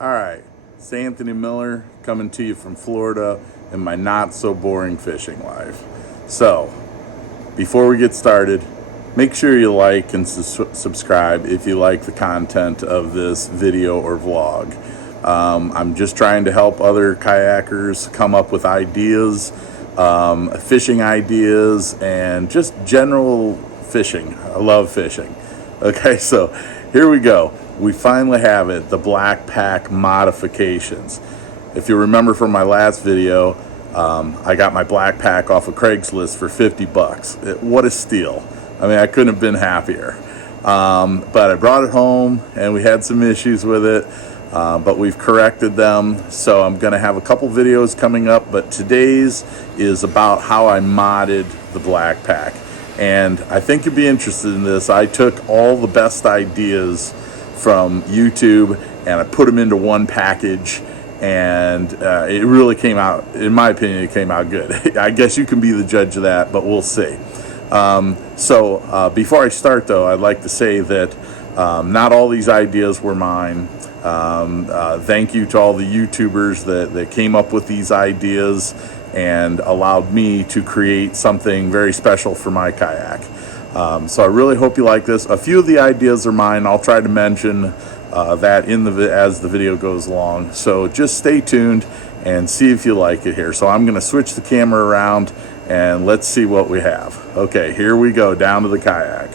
All right, it's Anthony Miller coming to you from Florida in my not so boring fishing life. So, before we get started, make sure you like and subscribe if you like the content of this video or vlog. I'm just trying to help other kayakers come up with ideas, fishing ideas, and just general fishing. I love fishing. Okay, so here we go. We finally have it, the BlackPak modifications. If you remember from my last video, I got my BlackPak off of Craigslist for 50 bucks. What a steal. I mean, I couldn't have been happier. But I brought it home and we had some issues with it, but we've corrected them. So I'm going to have a couple videos coming up, but today's is about how I modded the BlackPak. And I think you'd be interested in this. I took all the best ideas from YouTube and I put them into one package, and it really came out, in my opinion, it came out good. I guess you can be the judge of that, but we'll see. Before I start though, I'd like to say that not all these ideas were mine. Thank you to all the YouTubers that came up with these ideas and allowed me to create something very special for my kayak. So I really hope you like this. A few of the ideas are mine. I'll try to mention that as the video goes along. So just stay tuned and see if you like it here. So I'm going to switch the camera around and let's see what we have. Okay, here we go, down to the kayak.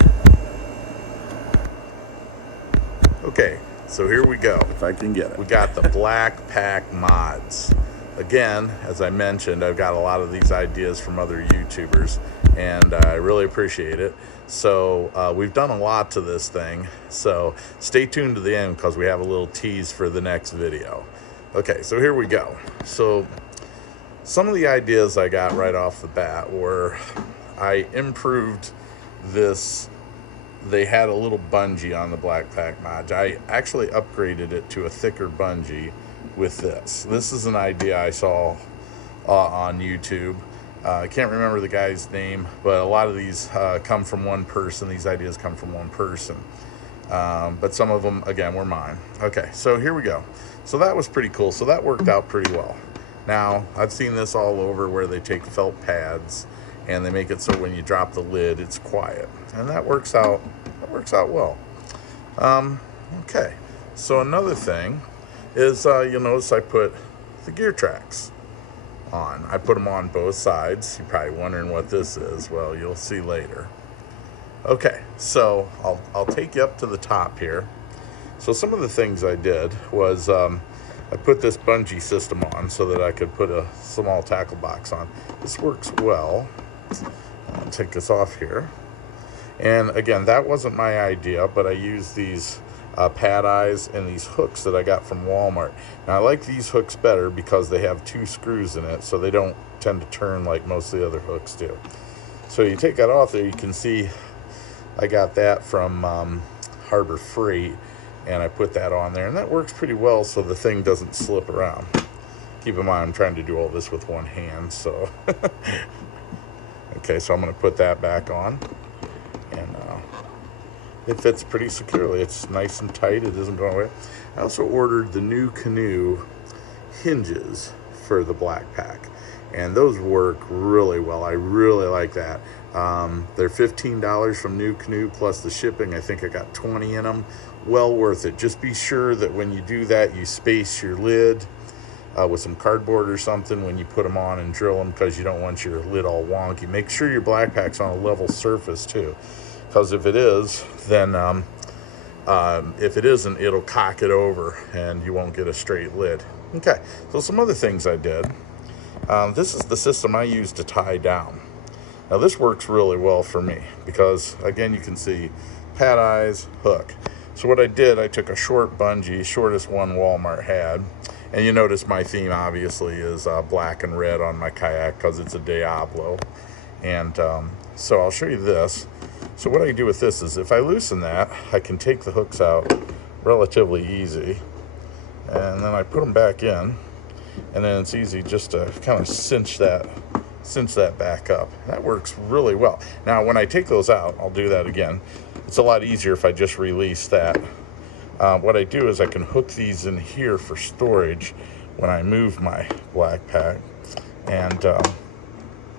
Okay, so here we go. If I can get it. We got the BlackPak mods. Again, as I mentioned, I've got a lot of these ideas from other YouTubers, and I really appreciate it. So we've done a lot to this thing, so stay tuned to the end because we have a little tease for the next video. Okay, so here we go. So some of the ideas I got right off the bat were I improved this. They had a little bungee on the BlackPak mod. I actually upgraded it to a thicker bungee with this. This is an idea I saw on YouTube. I can't remember the guy's name, but a lot of these come from one person. These ideas come from one person. But some of them, again, were mine. Okay, so here we go. So that was pretty cool. So that worked out pretty well. Now, I've seen this all over where they take felt pads and they make it so when you drop the lid, it's quiet. And that works out well. Okay, so another thing is you'll notice I put the gear tracks on. I put them on both sides. You're probably wondering what this is. Well, you'll see later. Okay, so I'll take you up to the top here. So some of the things I did was I put this bungee system on so that I could put a small tackle box on. This works well. I'll take this off here. And again, that wasn't my idea, but I used these pad eyes and these hooks that I got from Walmart. Now I like these hooks better because they have 2 screws in it, so they don't tend to turn like most of the other hooks do. So you take that off there, you can see I got that from Harbor Freight, and I put that on there, and that works pretty well so the thing doesn't slip around. Keep in mind I'm trying to do all this with one hand, so okay, so I'm going to put that back on, and it fits pretty securely. It's nice and tight. It isn't going away. I also ordered the new canoe hinges for the BlackPak, and those work really well. I really like that. They're $15 from New Canoe plus the shipping. I think I got 20 in them. Well worth it. Just be sure that when you do that, you space your lid with some cardboard or something when you put them on and drill them, because you don't want your lid all wonky. Make sure your BlackPak's on a level surface too, because if it is, then if it isn't, it'll cock it over and you won't get a straight lid. Okay, so some other things I did. This is the system I use to tie down. Now this works really well for me because, again, you can see pad eyes, hook. So what I did, I took a short bungee, shortest one Walmart had, and you notice my theme obviously is black and red on my kayak because it's a Diablo. And so I'll show you this. So what I do with this is if I loosen that, I can take the hooks out relatively easy, and then I put them back in, and then it's easy just to kind of cinch that back up. That works really well. Now when I take those out, I'll do that again. It's a lot easier if I just release that what I do is I can hook these in here for storage when I move my BlackPak. And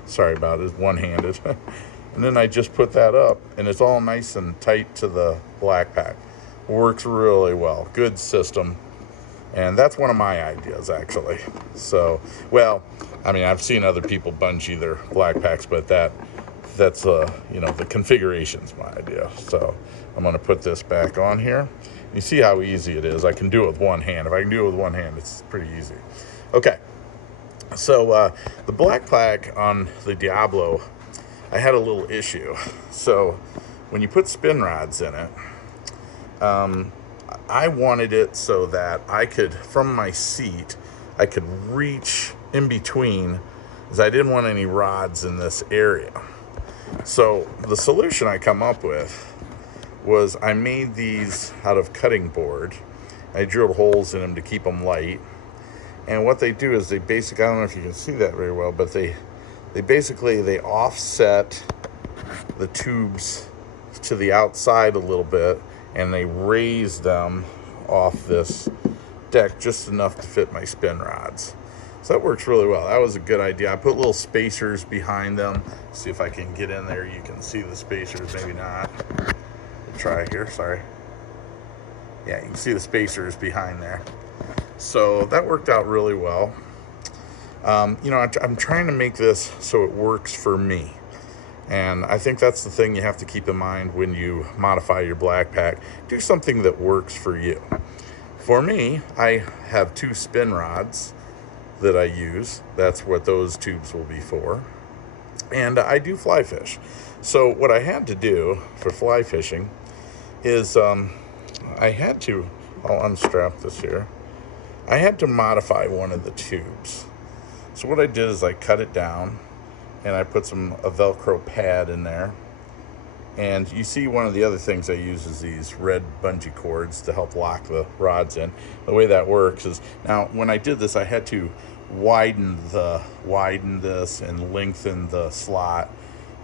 sorry about it, one-handed. And then I just put that up, and it's all nice and tight to the BlackPak. Works really well. Good system. And that's one of my ideas, actually. So, well, I mean, I've seen other people bungee their BlackPaks, but that's you know, the configuration's my idea. So I'm going to put this back on here. You see how easy it is. I can do it with one hand. If I can do it with one hand, it's pretty easy. Okay. So the BlackPak on the Diablo, I had a little issue. So when you put spin rods in it, I wanted it so that I could, from my seat, I could reach in between, because I didn't want any rods in this area. So the solution I come up with was I made these out of cutting board. I drilled holes in them to keep them light. And what they do is they basically, I don't know if you can see that very well, but they basically, they offset the tubes to the outside a little bit, and they raise them off this deck just enough to fit my spin rods. So that works really well. That was a good idea. I put little spacers behind them. See if I can get in there. You can see the spacers, maybe not. We'll try here, sorry. Yeah, you can see the spacers behind there. So that worked out really well. You know, I'm trying to make this so it works for me. And I think that's the thing you have to keep in mind when you modify your BlackPak. Do something that works for you. For me, I have 2 spin rods that I use. That's what those tubes will be for. And I do fly fish. So what I had to do for fly fishing is I had to, I'll unstrap this here. I had to modify one of the tubes. So what I did is I cut it down, and I put a Velcro pad in there. And you see one of the other things I use is these red bungee cords to help lock the rods in. The way that works is, now when I did this, I had to widen this and lengthen the slot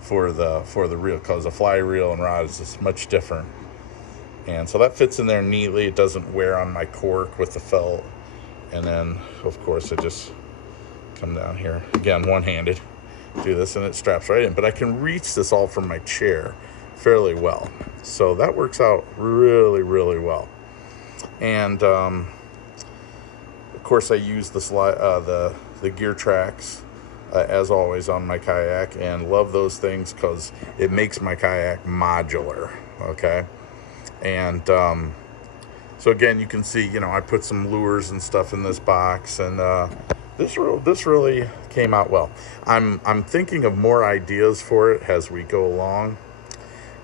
for the reel, because the fly reel and rod is just much different. And so that fits in there neatly. It doesn't wear on my cork with the felt. And then, of course, I just come down here, again, one-handed, do this, and it straps right in. But I can reach this all from my chair fairly well. So that works out really, really well. And, of course, I use the gear tracks, as always, on my kayak, and love those things because it makes my kayak modular, okay? And so again, you can see, you know, I put some lures and stuff in this box, and this really came out well. I'm thinking of more ideas for it as we go along,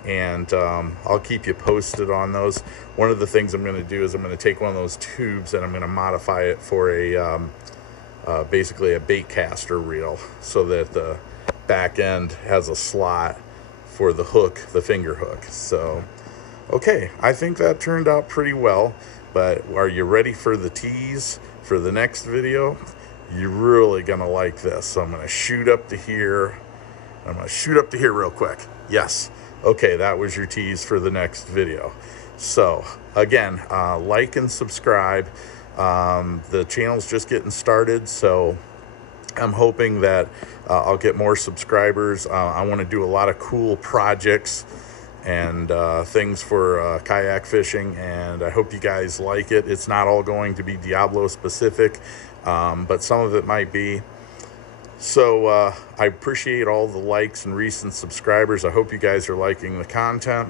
and I'll keep you posted on those. One of the things I'm going to do is I'm going to take one of those tubes and I'm going to modify it for a basically a bait caster reel, so that the back end has a slot for the hook, the finger hook. So okay, I think that turned out pretty well, but are you ready for the tease for the next video? You're really gonna like this. So I'm gonna shoot up to here. I'm gonna shoot up to here real quick. Yes. Okay, that was your tease for the next video. So again, like and subscribe. The channel's just getting started, so I'm hoping that I'll get more subscribers. I want to do a lot of cool projects and things for kayak fishing, and I hope you guys like it. It's not all going to be Diablo specific, but some of it might be. So I appreciate all the likes and recent subscribers. I hope you guys are liking the content,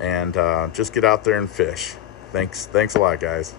and just get out there and fish. Thanks a lot, guys.